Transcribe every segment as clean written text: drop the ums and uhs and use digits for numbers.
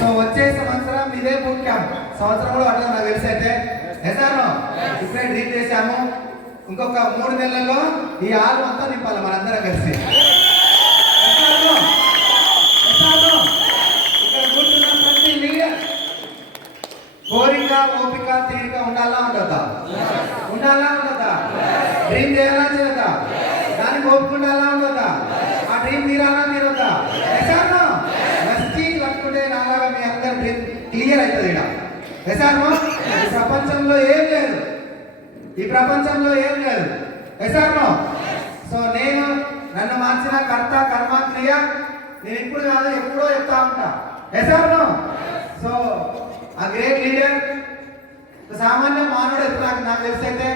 So వచ్చే సంవత్సరం ఇదే బూట్ క్యాంప్ సంవత్సరం కూడా అట్లా నాకు తెలిసి అయితే ఎసాను ఇప్పుడే డ్రీమ్ చేశాము. ఇంకొక 3 నెలల్లో ఈ హాల్ మొత్తం నింపాలి మనందరం కలిసి. ఇక్కడ కూర్చున్న ప్రతి లీడర్ కోరిక ఓపిక తీరిక ఉండాలా ఉండదా? ఉండాలా ఉండదా? డ్రీమ్ చేయాలా చేయదా? దానికి ఓపిక ఉండాలా ఉండదా? ఆ డ్రీమ్ తీరాలా తీరదా? ఎసాను మస్జీద్ కట్టుకుంటే నాలాగా మీ అందరి డ్రీమ్ క్లియర్ అవుతుంది. ఇక్కడ ఎసాను ఈ ప్రపంచంలో ఏం లేదు, ఈ ప్రపంచంలో ఏం లేదు. ఎసాను సో నేను నన్ను మార్చిన కర్త కర్మ క్రియ నేను ఇప్పుడు కాదు ఎప్పుడో చెప్తా ఉంటా. ఎసాను సో ఆ గ్రేట్ లీడర్ సామాన్య మానవుడు ఎప్పుడు నాకు తెలిసి అయితే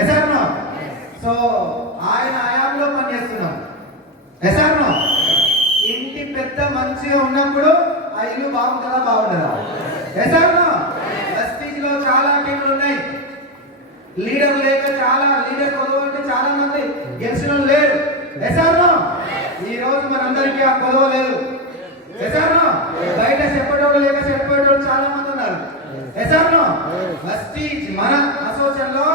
ఎసాను సో ఆయన ఆయాంలో పనిచేస్తున్నాం. ఎసాను ఇంటి పెద్ద మంచిగా ఉన్నప్పుడు ఆ ఇల్లు బాగుంటుందా బాగుంటుందా? ఎసాను బస్తీలో చాలా టీంలు ఉన్నాయి, లీడర్ లేక చాలా లీడర్ కొదవంటే చాలా మంది గెలిచిన లేరు. ఎసాను ఈ రోజు మనందరికీ ఆ కొదవ లేదు. ఎసాను బయట చెప్పేటోడు లేక చెప్పేటోడు చాలా మంది ఉన్నారు. ఎసాను బస్తీ మన అసోసియేషన్లో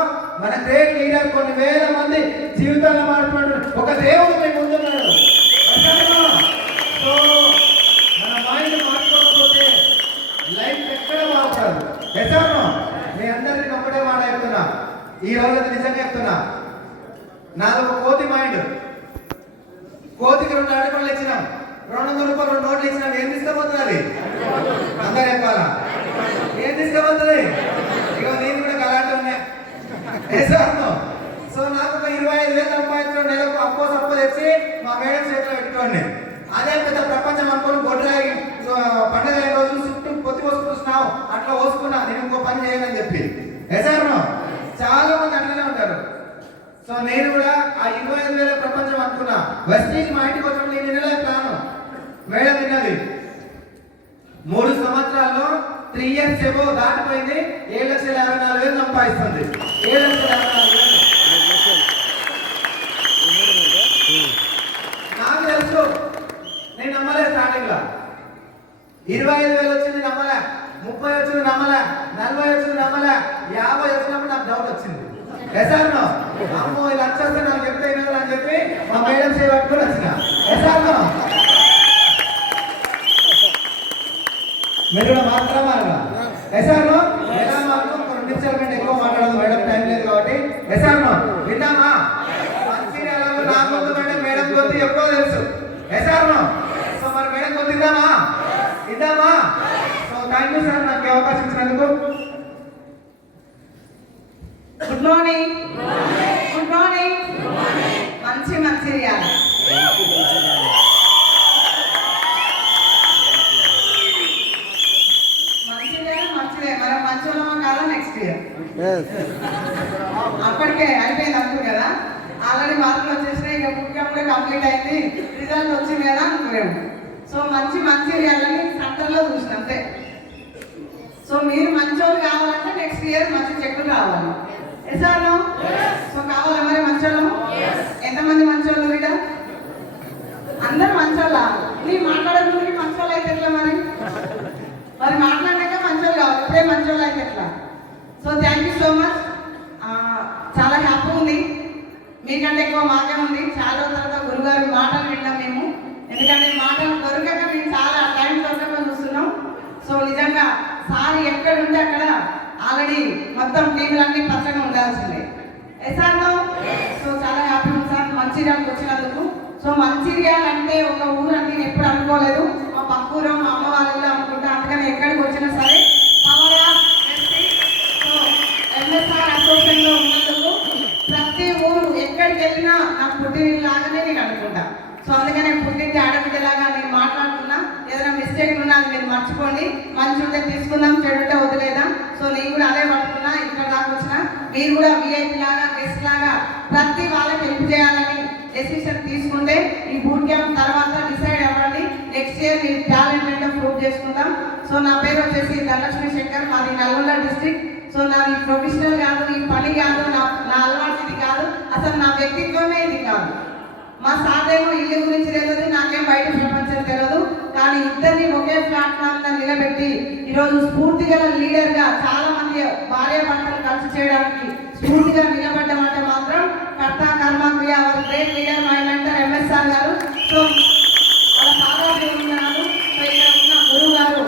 మన గ్రేట్ లీడర్ కొన్ని వేల మంది జీవితాన్ని మారుతున్నాడు. ఒక దేవుడు మీ ముందున్నాడు. సో మన మైండ్ మార్చుకోకపోతే లైఫ్ ఎక్కడ బాగుపడదు. ఎసాను మీ అందరికీ ఒకటే మాట చెప్తున్నా, ఈ రోజు నిజంగా చెప్తున్నా. నాది ఒక కోతి మైండ్. కోతికి 2 అడుగులు ఇచ్చినాం, 200 రూపాయలు 2 నోట్లు ఇచ్చినాం. ఏం తీసుకుపోతుంది అది? అందరూ చెప్పాలా? ఏం తీసుకుపోతుంది? ఇక నేను కూడా గలాంటి ఉన్నాయి. సో నాకు ఒక 25,000 సంపాదించడం, నెలకు అప్పో సప్పో తెచ్చి మా మేడం చేతిలో పెట్టుకోండి. అదే పెద్ద ప్రపంచం అనుకోని గొడ్రాయి పండుగ రోజులు చుట్టూ పొత్తి పోసుకుంటున్నావు, అట్లా పోసుకున్నా నేను ఇంకో పని చేయాలని చెప్పి. ఎసాను చాలా మంది అట్లనే ఉంటారు. సో నేను కూడా ఆ 25,000 ప్రపంచం అనుకున్నా. వెస్టీజ్ మా ఇంటికి వచ్చినప్పుడు నేను వినలే ప్లాను, మేడం విన్నది. 3 సంవత్సరాల్లో 3 ఇయర్స్ ఎబో దాటిపోయింది. 7,54,000 సంపాదిస్తుంది. 7,54,000 నాకు తెలుసు, నేను నమ్మలే. స్టార్టింగ్ లో 25,000 వచ్చింది నమ్మలే, 30 వచ్చింది నమ్మలే, 40 వచ్చింది నమ్మలే, 50 వచ్చినప్పుడు నాకు డౌట్ వచ్చింది. ఎసాను అమ్మో ఇలా వచ్చేస్తే నాకు చెప్తే అని చెప్పి మా మేడం చేయబట్టుకుని వచ్చిన. ఎసాను మీరు మాత్రమా? ఎసాను ఎలా మాత్రం 2 నిమిషాల కంటే ఎక్కువ మాట్లాడదు మేడం, టైం లేదు కాబట్టి. ఎసాను విన్నామా? మంచిర్యాలలో నా గొంతు కంటే మేడం గొంతు ఎక్కువ తెలుసు. ఎసాను సో మరి మేడం గొంతు ఇద్దామా? ఇద్దామా? సో థ్యాంక్ యూ సార్ నాకు అవకాశం ఇచ్చినందుకు. Good morning. Good morning. Mancherial మంచిదే మనం మంచోళ్ళమో కాదా నెక్స్ట్ ఇయర్ అప్పటికే అయిపోయింది అనుకో కదా. ఆల్రెడీ మార్కులు వచ్చేసినాయి, ఇక బుక్ కూడా కంప్లీట్ అయింది, రిజల్ట్ వచ్చింది కదా అనుకున్నాము. సో మంచిర్యాలని సెంటర్లో చూసిన అంతే. సో మీరు మంచోళ్ళు కావాలంటే నెక్స్ట్ ఇయర్ మంచి చెక్కులు రావాలి. ఎసాను సో కావాలా మరి మంచోళ్ళము? ఎంతమంది మంచోళ్ళు ఇక్కడ? అందరు మంచోళ్ళ? నీ మాట్లాడకుండా మంచోళ్ళు అయితే ఎట్లా మరి? మరి మాట్లాడినాక మంచోళ్ళు కావాలి, ఇప్పుడే మంచోళ్ళు అయితే ఎట్లా? So thank you so much. చాలా హ్యాపీ ఉంది, మీకంటే ఎక్కువ మాకే ఉంది. చాలా తర్వాత గురుగారి మాటలు విన్నాం మేము, ఎందుకంటే మాటలు దొరకక మేము చాలా టైం దొరకక చూస్తున్నాం. సో నిజంగా సార్ ఎక్కడ ఉంటే అక్కడ ఆల్రెడీ మొత్తం టీంలన్నీ పచ్చగా ఉండాల్సిందే. ఎసాను సో చాలా హ్యాపీ ఉంది సార్ మంచిర్యాలకు వచ్చినందుకు. సో మంచిర్యాల అంటే ఒక ఊరు అంటే నేను ఎప్పుడు అనుకోలేదు. మా పక్కూరు మా అమ్మ వాళ్ళు అనుకుంటా, అందుకని ఎక్కడికి వచ్చినా సరే ఎంఎస్ఆర్ అసోసియేషన్లో ఉన్నందుకు ప్రతి ఊరు ఎక్కడికి వెళ్ళినా నాకు పుట్టినలాగానే నేను అనుకుంటా. సో అందుకని పుట్టింటి ఆడబిడ్డలాగా నేను మాట్లాడుతున్నా. ఏదైనా మిస్టేక్ ఉన్నా అది మీరు మర్చిపోండి, మంచి ఉంటే తీసుకుందాం, చెడు ఉంటే వదిలేదాం. సో నేను కూడా అదే పడుతున్నా, ఇక్కడ దాకా వచ్చిన. మీరు కూడా విఐపి లాగా గెస్ట్ లాగా ప్రతి వాళ్ళకి హెల్ప్ చేయాలని డెసిషన్ తీసుకుంటే ఈ బూట్ క్యాంప్ తర్వాత డిసైడ్ అవ్వండి. నెక్స్ట్ ఇయర్ మీరు టాలెంట్ ఏంటో ప్రూవ్ చేసుకుందాం. సో నా పేరు వచ్చేసి ధనలక్ష్మి శంకర్, మాది నల్గొండ డిస్ట్రిక్ట్. సో నాది ప్రొఫెషనల్ కాదు, ఈ పని కాదు, నా అలవాటు ఇది కాదు, అసలు నా వ్యక్తిత్వమే ఇది కాదు. మా సార్ ఏమో ఇల్లు గురించి తెలియదు, నాకేం బయట ప్రపంచం తెలియదు. కానీ ఇద్దరిని ఒకే ప్లాట్ఫామ్ నిలబెట్టి ఈరోజు స్ఫూర్తి గల లీడర్గా చాలా మంది భార్య భర్తలు కలిసి చేయడానికి స్ఫూర్తిగా నిలబడ్డం అంటే మాత్రం కర్త కర్మ క్రియ hour great leader my mentor MSR గారు. సో వాళ్ళ సాధారణ ఉన్నారు. సో ఇక్కడ ఉన్న గురువు గారు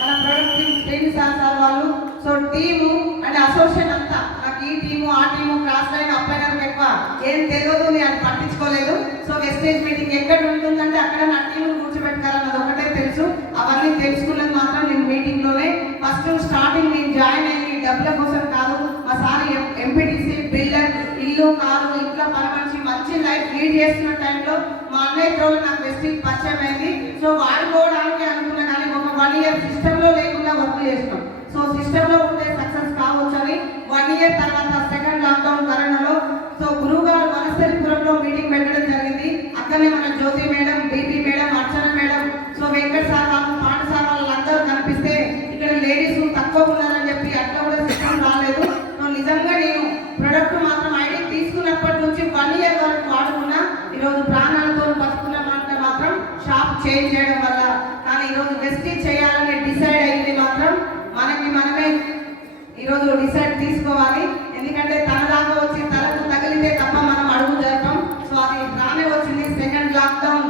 మన ప్రొడక్ట్ టీమ్ సార్ వాళ్ళు. సో టీము అండ్ అసోసియేషన్ అంతా నాకు ఈ టీము ఆ టీము క్లాస్ లైన్ అప్లైనర్ ఎక్కువ ఏం తెలియదు, నేను పట్టించుకోలేదు. సో వెస్టేజ్ మీటింగ్ ఎక్కడ ఉంటుందంటే అక్కడ నా టీమును కూర్చోబెట్టుకోవాలన్నది ఒకటే తెలుసు. అవన్నీ తెలుసుకున్నది మాత్రం నేను మీటింగ్లోనే ఫస్ట్ స్టార్టింగ్ నేను జాయిన్ అయ్యి డబ్బుల కోసం కాదు. మా సార్ ఎంపీటీసీ బిల్డర్ ఇల్లు కారు ఇంట్లో పని మనిషి మంచి లైఫ్ లీడ్ చేస్తున్న టైంలో మా అన్నయ్య రోజు నాకు వెస్టేజ్ పరిచయం అయింది. సో వాడుకోవడానికి అనుకున్నా కానీ ఒక 1 year సిస్టంలో లేకుండా వర్క్ చేసినాం. సో సిస్టంలో ఉంటే సక్సెస్ కావచ్చు అని 1 year తర్వాత సెకండ్ లాక్డౌన్ కరోనాలో సో గురువు గారు వనస్థలిపురంలో మీటింగ్ పెట్టడం జరిగింది. అక్కడనే మన జ్యోతి మేడం, బీపీ మేడం, అర్చన మేడం, సో వెంకట్ సార్ వాళ్ళు, పాండు సార్ వాళ్ళందరూ కనిపిస్తే ఇక్కడ లేడీస్ తక్కువ ఉన్నారని చెప్పి అట్లా కూడా సిస్టమ్ రాలేదు. సో నిజంగా నేను ప్రొడక్ట్ మాత్రం ఐడి తీసుకున్నప్పటి నుంచి 1 year వరకు వాడుకున్నా. ఈరోజు ప్రాణాలతో బతుకున్నామంటే మాత్రం షాప్ చేంజ్ చేయడం వల్ల. కానీ ఈరోజు వెస్టేజ్ చేయాలని డిసైడ్ అయింది మాత్రం మనమే ఈరోజు డిసైడ్ తీసుకోవాలి. ఎందుకంటే తన దాకా వచ్చి తలకు తగిలితే తప్ప మనం అడుగు జరపం. సో అది రానే వచ్చింది. సెకండ్ లాక్డౌన్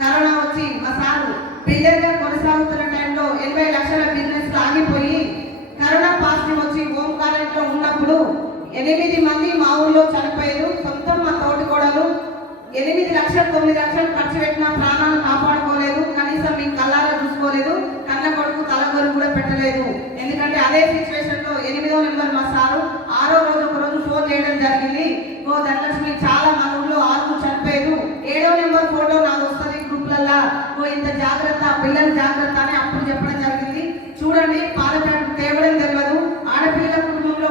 కరోనా వచ్చి మా సారు బిల్డర్గా కొనసాగుతున్న టైంలో 80 లక్షల బిజినెస్ ఆగిపోయి కరోనా పాజిటివ్ వచ్చి హోమ్ క్వారంటైన్లో ఉన్నప్పుడు 8 మంది మా ఊళ్ళో చనిపోయారు. సొంతం మా తోటి కోడలు 8 లక్షలు 9 లక్షలు ఖర్చు పెట్టిన ప్రాణాలు కాపాడుకోలేదు. కనీసం మీ కళ్ళారా చూసుకోలేదు. కన్న కొడుకు తలగొరు కూడా పెట్టలేదు. ఎందుకంటే అదే సిచ్యువేషన్ లో 8వ నెంబర్ మా సారు 6వ రోజు ఒక రోజు ఫోన్ చేయడం జరిగింది. ఓ ధనలక్ష్మి చాలా మన ఊళ్ళో 6 చనిపోయారు, 7వ నెంబర్ ఫోటో నాకు వస్తుంది గ్రూప్లల్లా, ఓ ఇంత జాగ్రత్త పిల్లలు జాగ్రత్త అని అప్పుడు చెప్పడం జరిగింది. చూడండి పాలపేట తేవడం తెలియదు. ఆడపిల్లల కుటుంబంలో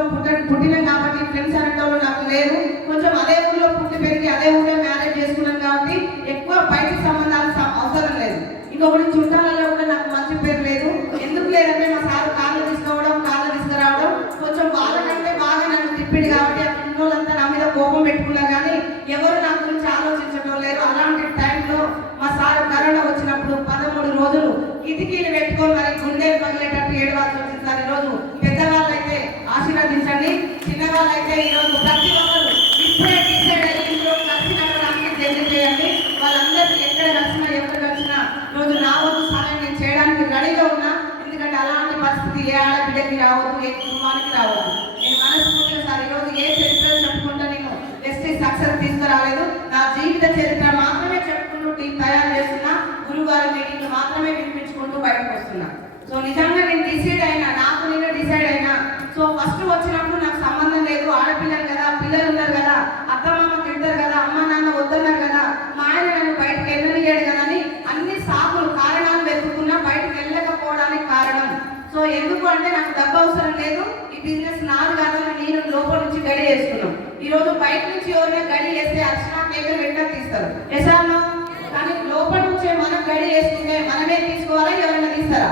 పుట్టినాం కాబట్టి ఫ్రెండ్స్ అనేటోళ్ళు నాకు లేరు. కొంచెం అదే ఊళ్ళో పుట్టి పెరిగి అదే ఊళ్ళో మ్యారేజ్ చేసుకున్నాను కాబట్టి ఎక్కువ బయట సంబంధాలు అవసరం లేదు. ఇంకొకటి చుట్టాలలో కూడా నాకు మంచి పేరు లేదు. ఎందుకు లేదంటే మా సార్ కార్లు తీసుకోవడం కార్లు తీసుకురావడం కొంచెం వాళ్ళకంటే బాగా నన్ను తిప్పిడు కాబట్టి ఆ పిల్లలంతా నా మీద కోపం పెట్టుకున్నారు. కానీ ఎవరు నా గురించి ఆలోచించడం లేరు. అలాంటి టైంలో మా సార్ కరోనా వచ్చినప్పుడు 13 రోజులు కిటికీలు పెట్టుకొని మరి గుండెలు పగిలేటట్టు ఏడవాల్సి వచ్చింది సార్. ఈరోజు పెద్దవాళ్ళు అయితే ఆశీర్వదించండి, చిన్నవాళ్ళు అయితే ఈరోజు ప్రతి ఒక్కరు ఇప్పుడే డిసైడ్ అయ్యి ఇంట్లో కలిసి నడవడానికి జల్లి చేయండి. వాళ్ళందరికీ ఎక్కడ కలిసినా ఎవరు కలిసినా రోజు నా వంతు సహాయం నేను చేయడానికి రెడీగా ఉన్నా. ఎందుకంటే అలాంటి పరిస్థితి ఏ ఆడబిడ్డకి రావద్దు, ఏ కుటుంబానికి రావద్దు. నేను మనస్ఫూర్తిగా సార్ ఈరోజు ఏ చరిత్ర చెప్పుకుంటా నేను వెస్టేజ్ సక్సెస్ తీసుకురాలేదు. నా జీవిత చరిత్ర మాత్రమే చెప్పుకుంటూ టీం తయారు చేస్తున్నా. గురువుగారి మీటింగ్ మాత్రమే వినిపించుకుంటూ బయటకు వస్తున్నా. సో నిజంగా నేను డిసైడ్ అయినా, నాకు నేను డిసైడ్ అయినా. సో ఫస్ట్ వచ్చినప్పుడు నాకు సంబంధం లేదు, ఆడపిల్లలు కదా, పిల్లలు ఉన్నారు కదా, అత్త మామ తింటారు కదా, అమ్మ నాన్న వద్దన్నారు కదా, మా ఆయన నన్ను బయటకు వెళ్ళనియ్యాడు కదా అని అన్ని సాకులు కారణాలు వెతుకున్నా బయటకు వెళ్ళకపోవడానికి కారణం. సో ఎందుకు అంటే నాకు డబ్బు అవసరం లేదు, ఈ బిజినెస్ నాది కాదని నేను లోపల నుంచి గడి వేసుకున్నాం. ఈరోజు బయట నుంచి ఎవరైనా గడి వేస్తే అర్చనా కేకులు వెంట తీస్తారు ఎసాను, కానీ లోపల నుంచే మనం గడి వేసుకుంటే మనమే తీసుకోవాలా, ఎవరైనా తీస్తారా?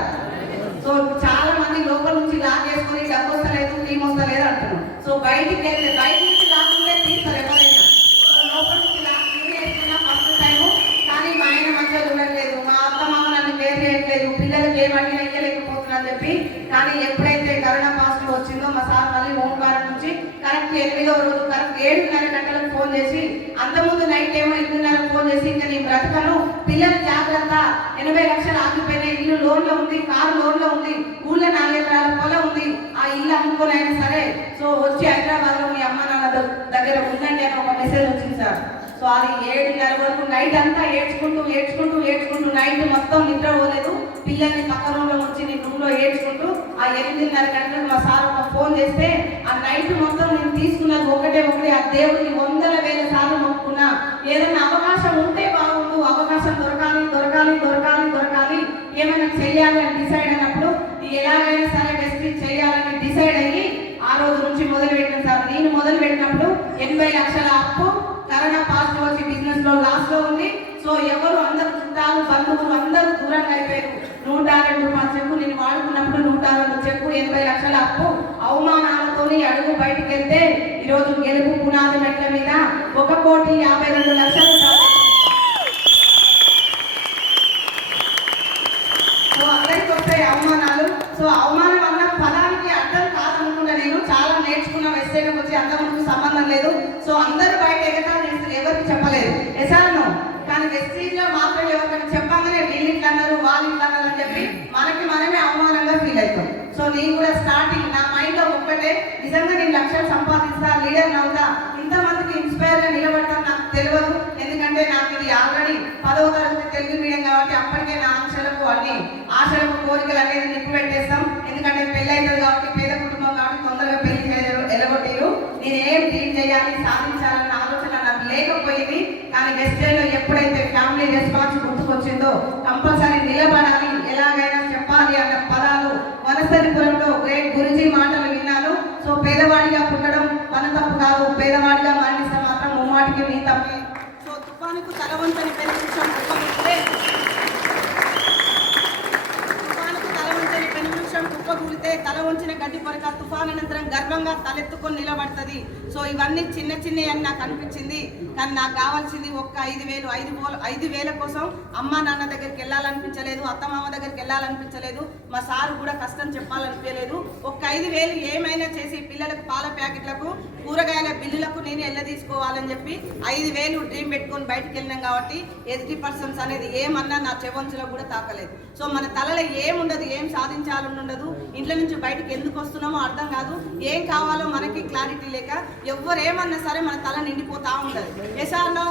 సో చాలా మంది లోపల నుంచి లాక్ చేసుకొని డబ్బు వస్తలేదు, టీం వస్తలేదు అంటున్నాం. సో బయటికి వెళ్తే బయట నుంచి లాక్కుంటే తీస్తారు ఎవరైనా. సో లోపల నుంచి లాక్ వేసుకున్నా ఫస్ట్ టైము. కానీ మా ఆయన మంచిగా చూడట్లేదు, మా అత్త మామ నన్ను కేర్ చేయట్లేదు, పిల్లలకి ఏమడిగినా ఇయ్యలేకపోతున్నా అని చెప్పి. కానీ ఎప్పుడైతే కరోనా పాజిటివ్ వచ్చిందో మా సార్ మళ్ళీ ఓంకారం నుంచి కరెక్ట్ 8వ రోజు కరెక్ట్ 7:30 గంటలకు ఫోన్ చేసి, అంతకుముందు నైట్ ఏమో 8:30 ఫోన్ చేసి ఇంకా నీ బ్రతకను, పిల్లలు జాగ్రత్త, 80 లక్షలు ఆగిపోయినాయి, ఇల్లు లోన్లో ఉంది, కారు లోన్లో ఉంది, ఊళ్ళో 4 ఎకరాల పొలం ఉంది, ఆ ఇల్లు అమ్ముకొని అయినా సరే సో వచ్చి హైదరాబాద్లో మీ అమ్మ నాన్న దగ్గర ఉండండి అని ఒక మెసేజ్ వచ్చింది సార్. సో అది 7:30 వరకు నైట్ అంతా ఏడ్చుకుంటూ నైట్ మొత్తం నిద్ర పోలేదు. పిల్లల్ని పక్క రూమ్లో వచ్చి నేను రూమ్లో ఏడ్చుకుంటూ ఆ 8:30 గంటలకు మా సార్ ఒక ఫోన్ చేస్తే ఆ నైట్ మొత్తం నేను తీసుకున్నది ఒకటే ఆ దేవుడిని 100,000 సార్లు మొక్కుకున్నా. ఏదైనా అవకాశం ఉంటే బాగుండు, అవకాశం దొరకాలి, ఏమైనా చెయ్యాలి అని డిసైడ్ అయినప్పుడు ఎలాగైనా సరే వెస్టేజ్ చేయాలని డిసైడ్ అయ్యి ఆ రోజు నుంచి మొదలు పెట్టిన సార్. నేను మొదలు పెట్టినప్పుడు 80 లక్షల అప్పు, కరోనా పాజిటివ్ వచ్చి బిజినెస్ లో లాస్ లో ఉంది. సో ఎవరు అందరు చుట్టాలు బంధువులు అందరూ దూరంగా అయిపోయారు. 102 రూపాయల చెక్కు నేను వాడుకున్నప్పుడు 102 చెక్కు, 80 లక్షల అప్పు, అవమానాలతోని అడుగు బయటికి వెళ్తే ఈరోజు గెలుపు పునాది మెట్ల మీద 1,52,00,000 సో అందరికి వస్తే అవమానాలు. సో అవమానం అన్న పదానికి అర్థం కాదనుకుంటా, నేను చాలా నేర్చుకున్న వెస్టేజ్కి వచ్చి అంతమందికి సంబంధం లేదు. సో అందరూ బయట ఎగతాలు ఎవరికి చెప్పలేదు ఎసాను, కానీ వెస్టేజ్లో మాత్రం ఎవరికైనా చెప్పగానే వీళ్ళు ఇట్లా అన్నారు వాళ్ళు ఇట్లా అన్నారు అని చెప్పి మనమే అవమానంగా ఫీల్ అవుతాం. సో నేను కూడా స్టార్టింగ్ నా మైండ్లో ఒక్కటే, నిజంగా నేను లక్షలు సంపాదిస్తా, లీడర్ అవుతా, ఇంతమందికి ఇన్స్పైర్గా నిలబడతాను నాకు తెలియదు. ఎందుకంటే నాకు ఇది ఆల్రెడీ 10వ తరగతి తెలుగు మీడియం కాబట్టి అప్పటికే నా ఆశలకు అన్ని ఆశలకు కోరికలు అనేది నిప్పు పెట్టేస్తాం. ఎందుకంటే పెళ్ళి అవుతుంది కాబట్టి, పేద కుటుంబం కాబట్టి తొందరగా పెళ్లి ఎలగొట్టిరు. నేను ఏం డీల్ చేయాలి సాధించాలన్న ఆలోచన నాకు లేకపోయింది. కానీ వెస్టేజ్లో ఎప్పుడైతే ఫ్యామిలీ రెస్పాన్స్ గుర్తుకొచ్చిందో కంపల్సరీ నిలబడాలి, ఎలాగైనా చెప్పాలి అన్న పదాలు వనస్థలిపురంలో గ్రేట్ గురుజీ మాటలు విన్నాను. సో పేదవాడిగా పుట్టడం మన తప్పు కాదు, పేదవాడిగా మరణిస్తే మాత్రం ముమ్మాటికి నీ తప్పే. సో తుఫానుకు తలవంతని పెనువృక్షం కుప్పకూలితే తల వంచిన గడ్డి పొరక తుఫాన్ అనంతరం గర్వంగా తలెత్తుకొని నిలబడుతుంది. సో ఇవన్నీ చిన్న చిన్నవి అని నాకు అనిపించింది. కానీ నాకు కావాల్సింది ఒక్క 5,000 కోసం అమ్మ నాన్న దగ్గరికి వెళ్ళాలనిపించలేదు, అత్తమామ దగ్గరికి వెళ్ళాలనిపించలేదు, మా సారు కూడా కష్టం చెప్పాలనిపించలేదు. ఒక్క 5,000 ఏమైనా చేసి పిల్లలకు పాల ప్యాకెట్లకు కూరగాయల బిల్లులకు నేను ఎల్ల తీసుకోవాలని చెప్పి 5,000 డ్రీమ్ పెట్టుకొని బయటకు వెళ్ళినాం. కాబట్టి ఎదుటి పర్సన్స్ అనేది ఏమన్నా నా చెవంచులో కూడా తాకలేదు. సో మన తలలో ఏముండదు, ఏం సాధించాలని ఉండదు, ఇంట్లో నుంచి బయటకు ఎందుకు వస్తున్నామో అర్థం కాదు, ఏం కావాలో మనకి క్లారిటీ లేక ఎవరేమన్నా సరే మన తల నిండిపోతా ఉండదు. ఎసార్నో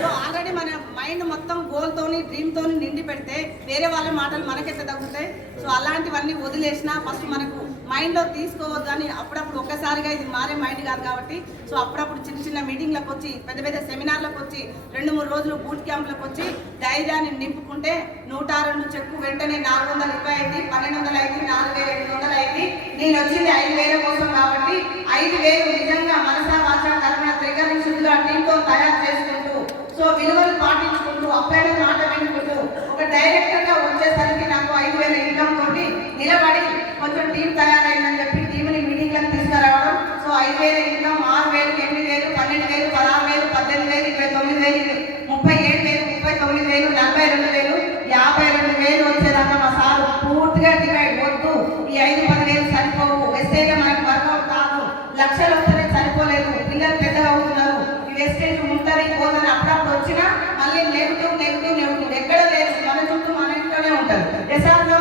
సో ఆల్రెడీ మన మైండ్ మొత్తం గోల్తోని డ్రీమ్తోని నిండి పెడితే వేరే వాళ్ళ మాటలు మనకెంత తగ్గుతాయి. సో అలాంటివన్నీ వదిలేసినా ఫస్ట్ మనకు మైండ్లో తీసుకోవద్దు అని అప్పుడప్పుడు ఒక్కసారిగా ఇది మారే మైండ్ కాదు కాబట్టి, సో అప్పుడప్పుడు చిన్న చిన్న మీటింగ్లకు వచ్చి పెద్ద పెద్ద సెమినార్లకు వచ్చి 2-3 రోజులు బూట్ క్యాంప్లకు వచ్చి ధైర్యాన్ని నింపుకుంటే 102 చెక్కు వెంటనే 420 అయింది, 1200 అయింది, 4,800 అయింది. నేను వచ్చింది 5,000 కోసం కాబట్టి 5,000 నిజంగా మనసా వాచా కర్మ త్రికరణ శుద్ధిగా టీంతో తయారు చేసుకుంటూ, సో విలువలు పాటించుకుంటూ, అప్పైన మాట వినుకుంటూ ఒక డైరెక్టర్గా వచ్చేసరికి నాకు 5,000 ఇన్కమ్ తోటి నిలబడి కొంచెం టీం తయారైందని చెప్పి టీంని మీటింగ్లకు తీసుకురావడం. సో 5,000 ఇన్కమ్ 6,000, 8,000, 12,000, 16,000, 18,000, 29,000, 37,000, 39,000, 42,000, 52,000 వచ్చేదాకా మా సార్ పూర్తిగా డివైడ్ వద్దు, ఈ 5-10,000 సరిపోవు, వెస్టేజ్ మనకు వర్కౌట్ కాదు, లక్షలు వస్తేనే సరిపోలేదు, పిల్లలు పెద్దగా అవుతున్నారు, ఈ వెస్టేజ్ ఉంటుంది పోదని అప్పుడప్పుడు వచ్చినా మళ్ళీ నెగిటివ్ ఎక్కడ లేదు, మన చుట్టూ మన ఇంట్లోనే ఉంటుంది. ఎసార్లో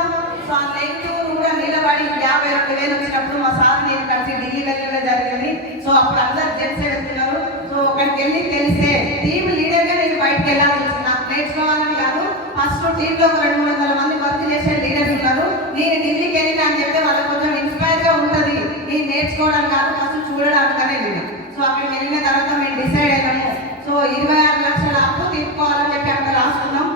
సో ఆ నెగిటివ్ కూడా నిలబడి 52,000 వచ్చినప్పుడు మా సార్ నేను కలిసి ఢిల్లీలో జరిగింది. సో అప్పుడు అందరు జెంట్సే వెళ్తున్నారు. సో ఒకరికి వెళ్ళి తెలిస్తే టీమ్ లీడర్గా నేను బయటకు వెళ్ళాల్సి వచ్చింది. నాకు నేర్చుకోవాలని కాదు, ఫస్ట్ టీంలో 200-300 మంది వర్క్ చేసే లీడర్స్ ఉన్నారు. నేను ఢిల్లీకి వెళ్ళినా అని చెప్తే వాళ్ళకి కొంచెం ఇన్స్పైర్గా ఉంటుంది, నేను నేర్చుకోవడం కాదు ఫస్ట్ చూడడానికనే వెళ్ళిన. సో అక్కడికి వెళ్ళిన తర్వాత మేము డిసైడ్ అయినాము, సో 26 లక్షల అప్పు తీసుకోవాలని చెప్పి అక్కడ రాసుకున్నాం.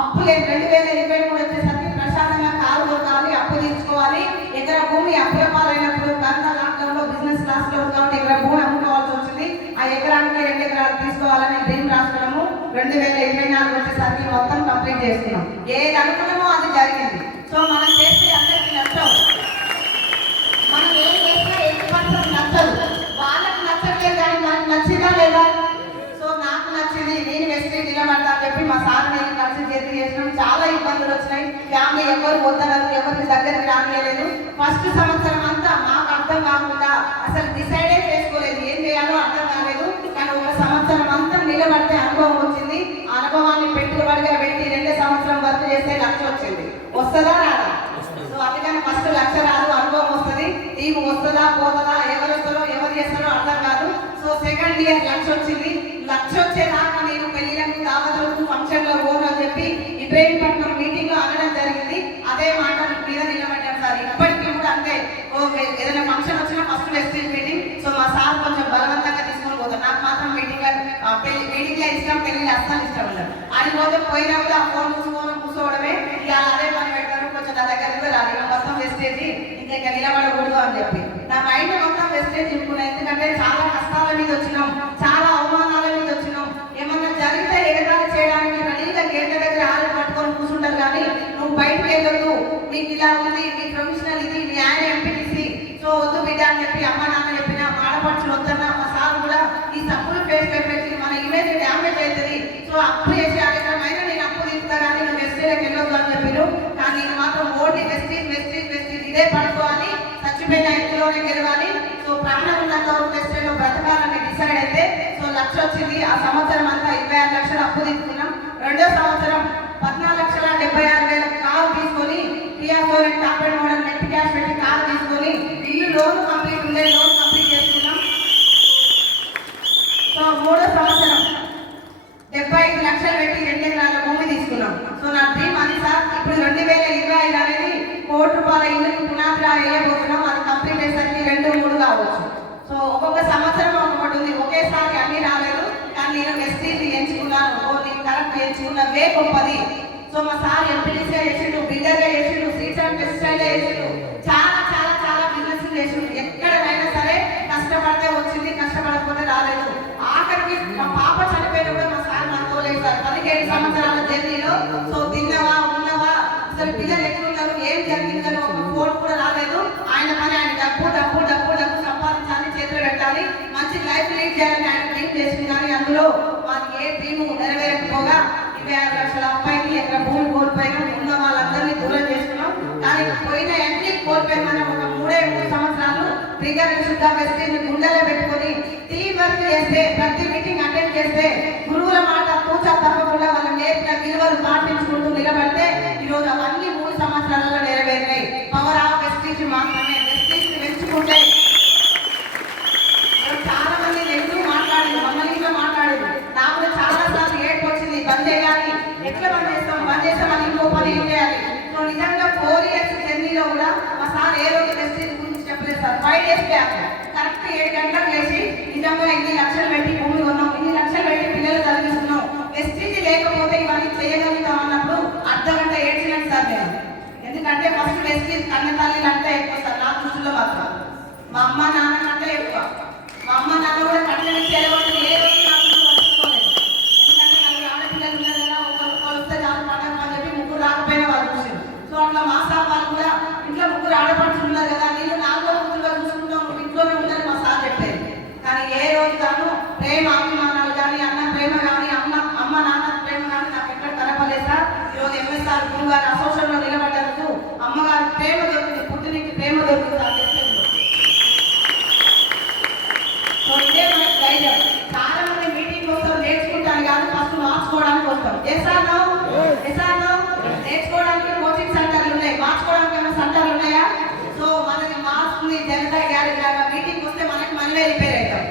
అప్పు లేదు, 2023 వచ్చేసరికి ప్రశాంతంగా కారు కొట్టాలి, అప్పు తీసుకోవాలి, ఎకరా భూమి అప్పుల పాలైనప్పుడు కరోనా లాక్డౌన్లో బిజినెస్ క్లాస్లో ఉంది కాబట్టి ఎకరా భూమి అమ్ముకోవాల్సి వచ్చింది. ఆ ఎకరానికి 2 ఎకరాలు తీసుకోవాలని డ్రీమ్ రాసుకోవడము 2024 వచ్చేసరికి మొత్తం కంప్లీట్ చేసుకున్నాం. ఏది అనుకున్నామో అది జరిగింది. సో మనం చేస్తే అందరికీ నచ్చవు, మనం ఏం చేస్తే 80% నచ్చదు, వాళ్ళకి నచ్చట్లేదు కానీ మనకు నచ్చిందా లేదా? సో నాకు నచ్చింది, నేను వెస్టేజ్ నిలబడతా అని చెప్పి మా సార్ నేను కలిసి చేతి చేసినాం. చాలా ఇబ్బందులు వచ్చినాయి, ఫ్యామిలీ ఎవరు వద్దన్నారు, ఎవరికి దగ్గరికి రానియలేదు. ఫస్ట్ సంవత్సరం అంతా మాకు అర్థం కాకుండా అసలు డిసైడే చేసుకోలేదు, ఏం చేయాలో అర్థం కాలేదు. కానీ ఒక సంవత్సరం అంతా నిలబడితే అనుభవం వచ్చింది. ఆ అనుభవాన్ని పెట్టుబడిగా పెట్టి 2 సంవత్సరం వర్క్ చేస్తే 1,00,000 వచ్చింది. వస్తుందా రాదా? సో అందుకని ఫస్ట్ 1,00,000 రాదు, అనుభవం వస్తుంది. టీం వస్తుందా పోతుందా, ఎవరు వస్తారో ఎవరు చేస్తారో అర్థం కాదు. సో సెకండ్ ఇయర్ 1,00,000 వచ్చింది. 1,00,000 వచ్చేదాకా నేను పెళ్లిలకు దావతులకు ఫంక్షన్లో పోను అని చెప్పి ఇబ్రహీంపట్నం మీటింగ్ లో అనడం జరిగింది. అదే మాట మీద నిలబడ్డాను సార్. ఇప్పటికీ కూడా అంతే, ఏదైనా ఫంక్షన్ వచ్చినా ఫస్ట్ వెస్టేజ్ మీటింగ్. సో మా సార్ కొంచెం బలవంతంగా తీసుకొని పోతాను, నాకు మాత్రం మీటింగ్ లో ఇష్టం, పెళ్లి అస్సలు ఇష్టం ఉండదు. అది పోతే పోయినా కూడా ఆ ఫోన్ కూర్చోవడమే, ఇక అదే పని పెడతారు. కొంచెం నా దగ్గర కూడా రాదు, మొత్తం వెస్టేజ్ ఇంకా నిలబడకూడదు అని చెప్పి నా మైండ్ మొత్తం వెస్టేజ్ చెప్పుకున్నాను. ఎందుకంటే చాలా కష్టాల మీద వచ్చినాం, చాలా అవమానాల మీద వచ్చినాం. ఏమన్నా జరిగితే ఎగతాళి చేయడానికి రెడీగా గేట్ల దగ్గర ఆరు పట్టుకొని కూర్చుంటారు, కానీ నువ్వు బయటకు వెళ్ళొద్దు, మీకు ఇలా ఉంది, మీ ప్రొఫెషనల్ ఇది, మీ ఆయన ఎంపీటీసీ, సో వద్దు బిడ్డ అని చెప్పి అమ్మ నాన్న చెప్పిన ఆడపడుచులు వద్దన్నా. మా సార్ కూడా ఈ తప్పులు ఫేస్ పెట్టి మన ఇమేజ్ డ్యామేజ్ అవుతుంది, సో అప్పు చేసి అక్కడ నేను అప్పు తీస్తా కానీ నువ్వు వెస్టేజ్కి వెళ్ళొద్దు అని చెప్పారు. కానీ నేను మాత్రం ఓన్లీ వెస్టేజ్ ఉన్నంత వరకు ఎస్టేలో బ్రతకాలని డిసైడ్ అయితే సో 1,00,000 వచ్చింది. ఆ సంవత్సరం అంతా 26 లక్షలు అప్పు తీసుకున్నాం. రెండో సంవత్సరం 14,76,000 కారు తీసుకొని Kia Sonet top and model net cash పెట్టి కారు తీసుకొని ఇల్లు లోన్ కంప్లీట్ ఉండే లోన్ కంప్లీట్ చేసుకున్నాం. సో మూడో సంవత్సరం 75 లక్షలు పెట్టి 2 ఎకరాల భూమి తీసుకున్నాం. సో నా డ్రీమ్ అది సార్. ఇప్పుడు 2025 అనేది ₹1,00,00,000 ఇల్లు పునాది వేయబోతున్నాం. అది కంప్లీట్ అయ్యేసరికి 2-3 కావచ్చు. సో ఒక్కొక్క సంవత్సరం ఒకటి ఉంది. ఒకేసారి అన్ని రాలేదు, కానీ నేను వెస్టీజ్ ఎంచుకున్నాను. నేను కరెక్ట్ ఎంచుకున్న వే గొప్పది. సో మా సార్ ఎంపీడీసీగా చేసిండు, బిల్డర్గా చేసిండు, సీట్స్ అండ్ టెక్స్టైల్ చేసిండు, చాలా చాలా చాలా బిజినెస్ చేసిండు. ఎక్కడైనా సరే కష్టపడితే వచ్చింది, కష్టపడకపోతే రాలేదు. ఆఖరికి మా పాప చనిపోయిన కూడా మా సార్ నాతో లేదు సార్. 17 సంవత్సరాల జర్నీలో సో తిన్నవా ఉన్నవా అసలు పిల్లలు ఎట్లున్నారు ఏం జరిగిందని ఒక ఫోన్ కూడా రాలేదు. ఆయన పని ఆయన డబ్బు డబ్బు డబ్బు డబ్బు సంపాదించాలి, చేతులు పెట్టాలి, మంచి లైఫ్ లీడ్ చేయాలని ఆయన డ్రీమ్ చేసింది. కానీ అందులో మాది ఏ డ్రీము నెరవేరకపోగా 26 లక్షల అబ్బాయికి ఎక్కడ భూమి కోల్పోయినా ఉన్న వాళ్ళందరినీ దూరం చేసుకున్నాం. కానీ పోయిన ఎంట్రీ కోల్పోయిన ఒక 3 సంవత్సరాలు ట్రిగర్ శుద్ధ వెస్టీజ్ గుండెలో పెట్టుకొని టీం వర్క్ చేస్తే, ప్రతి మీటింగ్ అటెండ్ చేస్తే, గురువుల మాట కూర్చా తప్పకుండా వాళ్ళ నేర్పిన విలువలు పాటించుకుంటూ నిలబడితే ఈరోజు అవన్నీ 3 సంవత్సరాలలో నెరవేరినాయి. పవర్ ఆఫ్ వెస్టీజ్ మాత్రమే. వెస్టీజ్ పెంచుకుంటే చాలా మంది ఎందుకు మాట్లాడింది, మమ్మల్ని ఇంట్లో మాట్లాడేది. నాకు కూడా చాలా సార్లు ఏడుపు వచ్చింది, బంద్ చేయాలి, ఎట్లా బంద్ చేస్తాం, బంద్ చేస్తామని ఇంకో పని ఏం చేయాలి. సో నిజంగా 4 ఇయర్స్ జర్నీలో కూడా మా సార్ ఏ రోజు వెస్టీజ్ గురించి చెప్పలేదు సార్. 5 డేస్ బ్యాక్ కరెక్ట్ 7 గంటలకు లేచి నిజంగా 2 లక్షలు పెట్టి భూమి కొన్నాం, 2 లక్షలు పెట్టి పిల్లలు చదివిస్తున్నాం. వెస్టీజ్ లేకపోతే ఇవన్నీ చేయగలుగుతాం అన్నప్పుడు అర్ధగంట ఏడ్చినట్టు సార్ నేను. ఎందుకంటే ఫస్ట్ వెస్టీజ్ కన్న తల్లి అంటే ఎక్కువ సార్ నా దృష్టిలో మాత్రం. మా అమ్మ నాన్న కంటే ఎక్కువ. మా అమ్మ నాన్న కూడా కట్టడానికి సెలవులు ఏ రోజు నాకు పట్టుకోలేదు. ఎందుకంటే నాకు ఆడపిల్లలు ఉన్నారు కదా, ఒకరు వస్తే చాలా పండగ అని చెప్పి 3 రాకపోయినా వాళ్ళు చూసారు. సో అట్లా మా సార్ వాళ్ళు కూడా ఇంట్లో 3 ఆడపడుచులు ఉన్నారు కదా, నేను 4వ కూతురుగా చూసుకుంటాం, ఇంట్లోనే ఉందని మా సార్ చెప్పేది. కానీ ఏ రోజు కాను ప్రేమ అభిమానాలు కానీ, అన్న ప్రేమ కానీ, అమ్మ నాన్న ప్రేమ కానీ నాకు ఎక్కడ కనపలేదు సార్. ఈరోజు ఎంఎస్ఆర్ గురువు గారి అసోసియేషన్లో నిలబడ్డందుకు అమ్మగారి ప్రేమ దొరికింది, పుట్టినికి ప్రేమ దొరికింది సార్. సో ఇదే మనకు ధైర్యం. చాలా మంది మీటింగ్ కోసం నేర్చుకుంటాను కాదు, ఫస్ట్ మార్చుకోవడానికి వస్తాం. నేర్చుకోవడానికి కోచింగ్ సెంటర్లు ఉన్నాయి, మార్చుకోవడానికి ఏమైనా సెంటర్లు ఉన్నాయా? సో మనకి మార్చుకుని జనతా గ్యారేజ్ లాగా మీటింగ్ వస్తే మనకి మనమే రిపేర్ అవుతాం.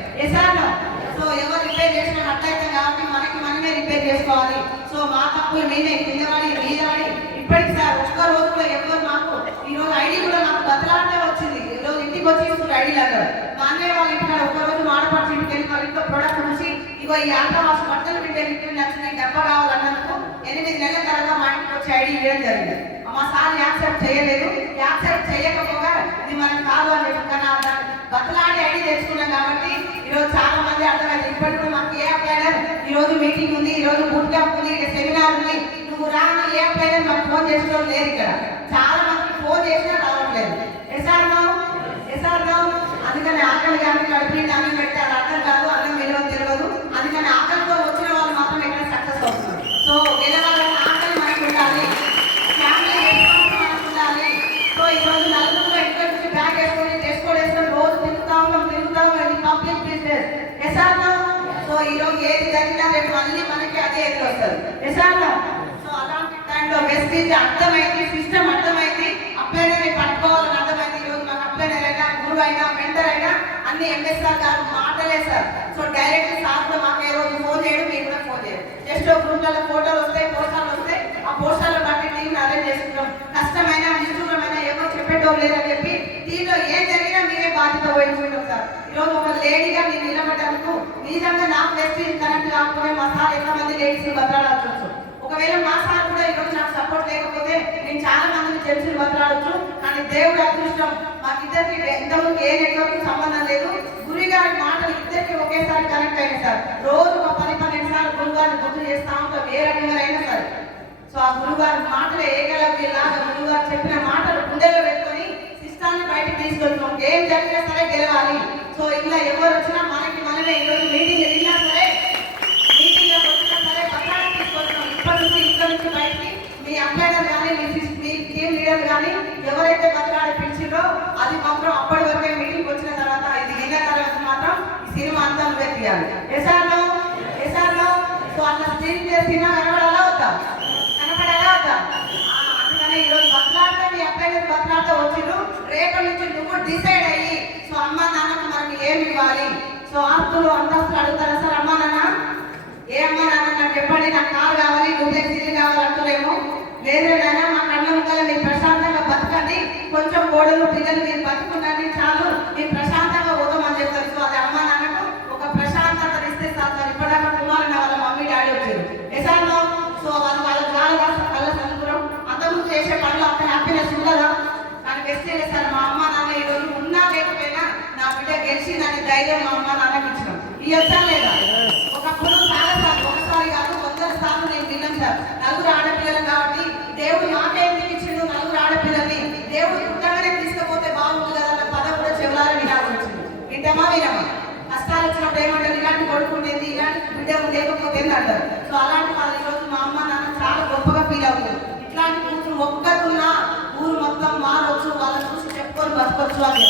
సో ఎవరు రిపేర్ చేసినా అట్లయితాం కాబట్టి మనమే రిపేర్ చేసుకోవాలి. సో మా తప్పులు నేనే కిందవాడి మీదవాడి ఇప్పటికి సార్ ఒక్క రోజు కూడా ఎవరు మాకు ఈరోజు ఐడి కూడా నాకు బతలాంటే వచ్చింది. ఈరోజు ఇంటికి వచ్చి ఇస్తున్నారు ఐడీలు అన్నారు. మా అన్నయ్య వాళ్ళ ఇంటికాడ ఒక్కరోజు మాడపడి ఇంటికి వెళ్ళి వాళ్ళ ఇంట్లో ప్రొడక్ట్ నుంచి ఇగో ఈ ఆంధ్రవాసు బట్టలు పెట్టే ఇంటికి నచ్చిన డబ్బ కావాలన్నందుకు 8 నెలల తర్వాత మా ఇంటికి వచ్చి ఐడి ఇవ్వడం జరిగింది. మా సార్ యాక్సెప్ట్ చేయలేదు. యాక్సెప్ట్ చేయకపోగా ఇది మనకు కాదు అని చెప్పి కానీ బతలాడి ఐడి తెచ్చుకున్నాం కాబట్టి ఈరోజు చాలా మంది అర్థమైంది. ఇప్పటికీ మాకు ఏ అప్లైనర్ ఈరోజు మీటింగ్ ఉంది, ఈరోజు బూట్ క్యాంప్ ఉంది, సెమినార్ ఉంది, నువ్వు రాను ఏ అప్లైనర్ మాకు ఫోన్ చేసిన లేదు. ఇక్కడ చాలా మందికి ఫోన్ చేసినా రావట్లేదు. అందుకని ఆకలి కానీ కడుపు అన్నం పెడితే అది అర్థం కాదు, అన్నం విలువ తెలియదు. అందుకని ఆకలితో వచ్చిన వాళ్ళు మాత్రం ఎక్కడ సక్సెస్ అవుతున్నారు. సో గెలవాలని ఆకలి మనకు ఉండాలి, ఫ్యామిలీ రెస్పాన్స్ మనకు ఉండాలి. సో ఈరోజు నలుగురు ఎక్కడ నుంచి బ్యాగ్ వేసుకొని వేసుకొని రోజు తిరుగుతా ఉన్నాం ఇది పబ్లిక్ బిజినెస్. సో ఈరోజు ఏది జరిగినా రేపు మళ్ళీ మనకి అదే ఎదురు వస్తుంది. సో అలాంటి టైంలో వెస్టీజ్ అర్థమైంది, సిస్టమ్ అర్థమైంది, అప్లైనర్ని పట్టుకోవాలని అర్థమైంది. ఈరోజు మాకు అప్లైనర్ అయినా గురువు అయినా మెంటర్ అయినా అన్ని ఎంఎస్ఆర్ గారు మాటలే సార్. సో డైరెక్ట్ సార్ కూడా మాకు ఏ రోజు ఫోన్ చేయడం, మీరు కూడా ఫోన్ చేయడం. జస్ట్ గ్రూప్లలో ఫోటోలు వస్తాయి, పోస్టర్లు వస్తాయి, ఆ పోస్టర్లు బట్టి టీంని అరేంజ్ చేసుకుంటాం. కష్టమైన నిష్ఠూరమైన ఎవరు చెప్పేటోళ్ళు లేదని చెప్పి టీంలో ఏం జరిగినా మీరే బాధ్యత వహించుకుంటాం సార్. ఈరోజు ఒక లేడీగా నేను నిలబడ్డందుకు నిజంగా నాకు వెస్టీజ్ కనెక్ట్ కాకపోతే మా సార్ ఎంతమంది లేడీస్ని బతలాడవచ్చు. ఒకవేళ మా సార్ కూడా ఈరోజు నాకు సపోర్ట్ లేకపోతే నేను చాలా మందిని తెలిసి బతలాడచ్చు. కానీ దేవుడు అదృష్టం మాకిద్దరికి ఎంతమంది ఏ నెట్వర్క్ సంబంధం లేదు. గురి గారి మాటలు ఇద్దరికి ఒకేసారి కనెక్ట్ అయినా సార్. రోజు ఒక 10-12 సార్లు గురువు గారిని గుర్తు చేస్తా ఉంటాం, ఏ రకంగా అయినా సరే. సో ఆ గురువు గారి మాటలు ఏకలవ్యలాగా గురువు గారు చెప్పిన మాటలు గుండెలో పెట్టుకొని సిస్టాన్ని బయటకు తీసుకెళ్తున్నాం. ఏం జరిగినా సరే గెలవాలి. సో ఇలా ఎవరు వచ్చినా మనకి మనమే ఈరోజు మీటింగ్ వెళ్ళినా సరే, మీటింగ్లోకి వచ్చినా సరే పత్రాలు తీసుకొస్తున్నాం. ఇప్పటి నుంచి ఇక్కడ నుంచి బయటికి మీ అప్లైనర్ కానీ మీ టీం లీడర్ కానీ ఎవరైతే పత్రాలు పిలిచిందో అది మాత్రం అప్పటి వరకే మీటింగ్ వచ్చిన తర్వాత ఇది విన్న తర్వాత డ్రీమ్ చేసినా కనబడాలా వద్దా? కనపడాలా వద్దా? అందుకనే ఈరోజు బతలాడితే మీ అబ్బాయి గారు బతలాడితే వచ్చిండు. రేపటి నుంచి నువ్వు డిసైడ్ అయ్యి సో అమ్మ నాన్నకు మనం ఏమి ఇవ్వాలి? సో ఆస్తులు అంతస్తులు అడుగుతారా సార్ అమ్మ నాన్న? ఏ అమ్మ నాన్న నాకు చెప్పండి, నాకు కారు కావాలి, డూప్లెక్స్ ఇల్లు కావాలి అంటులేము. లేదే నాన్న మా కళ్ళ ముందర మీరు ప్రశాంతంగా బతకండి, కొంచెం గోడలు పిల్లలు మీరు బతుకున్నాండి చాలు, మీరు ప్రశాంతంగా పోతామని చెప్తారు. సో అది అమ్మ నాన్నకు ఒక ప్రశాంతత ఇస్తే సార్. ఇప్పటిదాకా కుమారుడు వాళ్ళ మమ్మీ డాడీ వచ్చారు ఎసార్లో. సో అది వాళ్ళ చాలా కళ్ళ సంతూరం అంతకుముందు చేసే పనులు అంత హ్యాపీనెస్ ఉండదా? నాకు బెస్ట్ సార్ మా అమ్మ నాన్న ఈ రోజు ఉన్నా లేకపోయినా నా బిడ్డ గెలిచిందని ధైర్యం మా అమ్మ నాన్నకి ఇచ్చినాం. ఈ వచ్చా లేదా? ఒకప్పుడు చాలా సార్లు, ఒకసారి కాదు 100 సార్లు నేను విన్నాను సార్. నలుగురు ఆడపిల్లలు కాబట్టి దేవుడు నాకే ఎందుకు ఇచ్చిండు నలుగురు ఆడపిల్లల్ని, దేవుడు పుట్టగానే తీసుకపోతే బాగుంది కదా అన్న పదం కూడా చెవులారా వినాల్సి వచ్చింది. వింటామా వినమా? కష్టాలు వచ్చినప్పుడు ఏమంటారు, ఇలాంటి కొడుకుండేది ఇలాంటి బిడ్డ లేకపోతే అంటారు. సో అలాంటి వాళ్ళు ఈరోజు మా అమ్మ నాన్న చాలా గొప్పగా ఫీల్ అవుతారు. ఇట్లాంటి కూతురు ఒక్కరున్నా ఊరు మొత్తం మారవచ్చు, వాళ్ళని చూసి చెప్పుకొని బతకొచ్చు అని.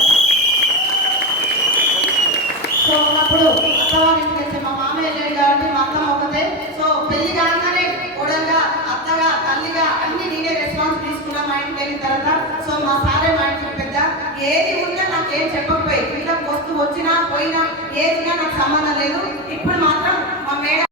సో ఒకప్పుడు అత్తవారి ఇంటికి వచ్చే మా మామయ్య లేడు కాబట్టి మా అత్తమ్మ ఒకతే. సో పెళ్లి కాగానే కోడలుగా అత్తగా తల్లిగా అన్ని నేనే రెస్పాన్స్ తీసుకున్నా మా ఇంటికి వెళ్ళిన తర్వాత. సో మా సారే మా ఇంటికి పెద్ద, ఏది ఉన్నా నాకు ఏం చెప్పకపోయి, ఇంట్లో వస్తూ వచ్చినా పోయినా ఏది ఉన్నా నాకు సంబంధం లేదు. ఇప్పుడు మాత్రం మా మేడం